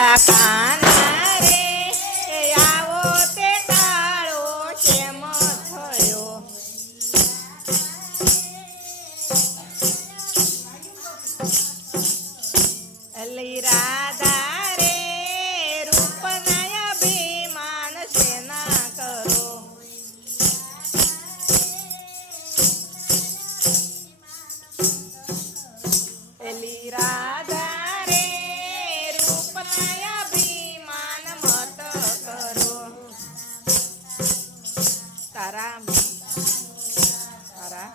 કાના રે આવો તે કાળો કેમ થયો અલી રાધા રે રૂપના અભિમાન સેના કરો અલી રાધા રે રૂપના અભિમાન મત કરો તારા તારા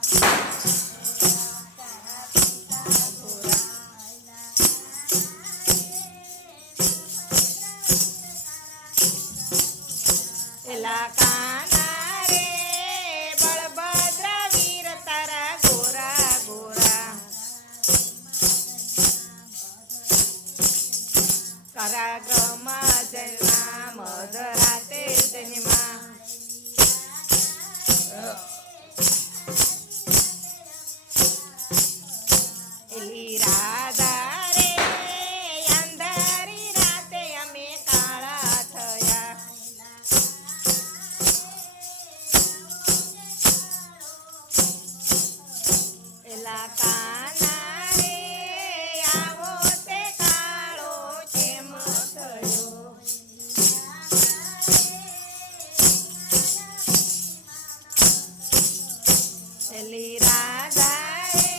એલા કાના રે બળભદ્ર વીર તારા ગોરા ગોરા કારાગ્રહમાં જન્મા મધરાતે જન્મા એલી રાધા રે અંધારી રાતે અમે કાળા થયા એલા કાના રે આવો તે કાળો કેમ થયો એલી રાધા રે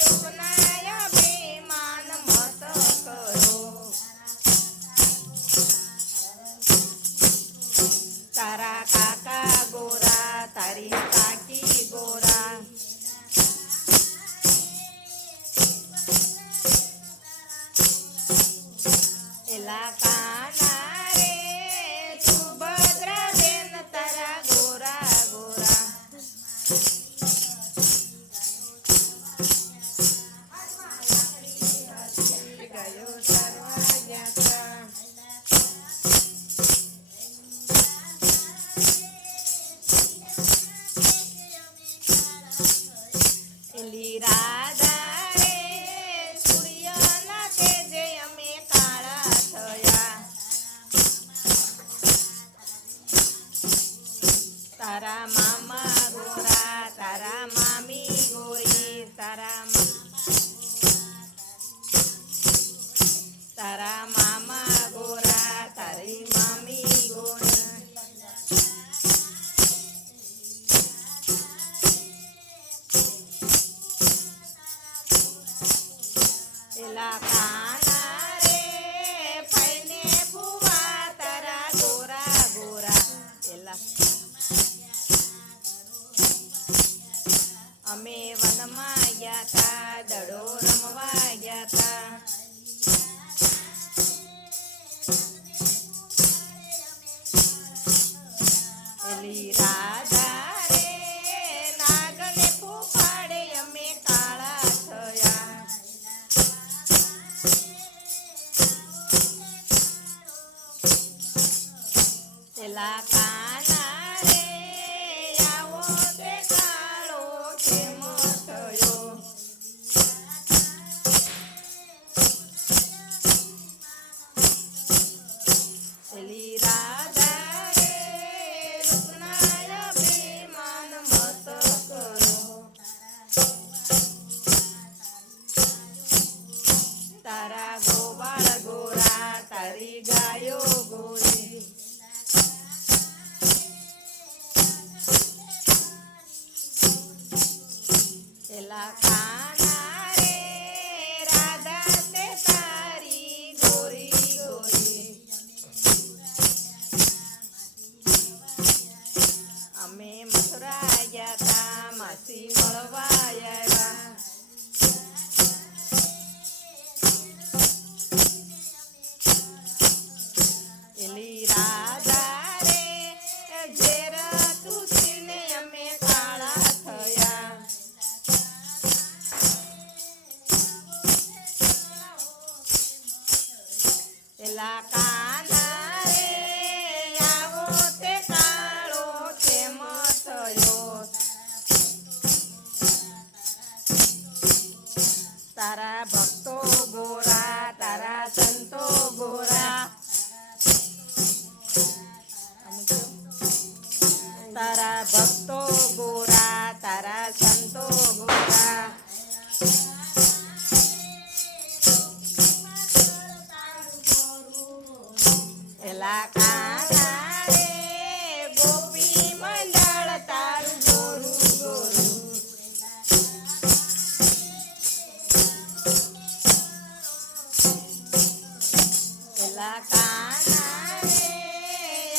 રૂપના અભિમાન મત કરો તારા કાકા ગોરા તારી કાકી ગોરા એલા કાના રે સુભદ્રા બેન તારા ગોરા ગોરા ગયો સર્વજ્ઞાતા એલી રાધા રે સૂર્યના તેજે અમે કાળા થયા તારા મામા ગોરા તારા મામી ગોરી તારા મામા ગોરા તારી મામી ગોરા એલા કાના રે ફઈને ફુવા તારા ગોરા ગોરા એલા અમે વનમાં ગયા તા દડો રમવા ગયા તા એલી રાધા રે નાગને ફૂફાડે અમે કાળા થયા એલા કાના રે આવો તે કાળો કેમ થયો એલી રાધા રે રૂપના અભિમાન મત કરો તારા ગોવાળ ગોરા તારી ગાયો ગોરી એલા કાના રે રાધા તે તારી ગોરી ગોરી અમે મથુરા ગયા તા માસી મળવા આવ્યા એલી રાધા રે ઝેર તુસીને અમે કાળા થયા એલા કાના રે આવો તે કાળો કેમ થયો તારા ભક્તો ગોરા તારા સંતો ગોરા એલા કાના રે ગોપી મંડળ તારું ગોરું ગોરું એલા કાના રે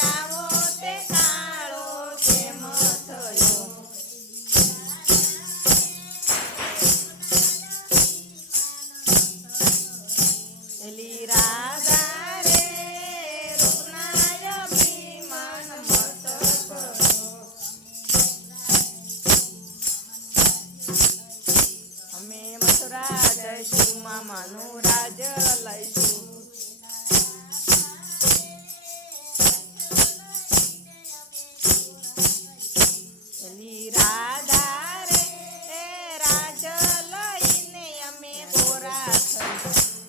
આવો તે કાળો કેમ થયો એલી રાધા રે રૂપનાય અભિમાન મત કરો અમે મથુરા જઈશું મામાનું રાજ લઈશું એલી રાધા રે રાજ લઈને અમે ગોરા થઈશું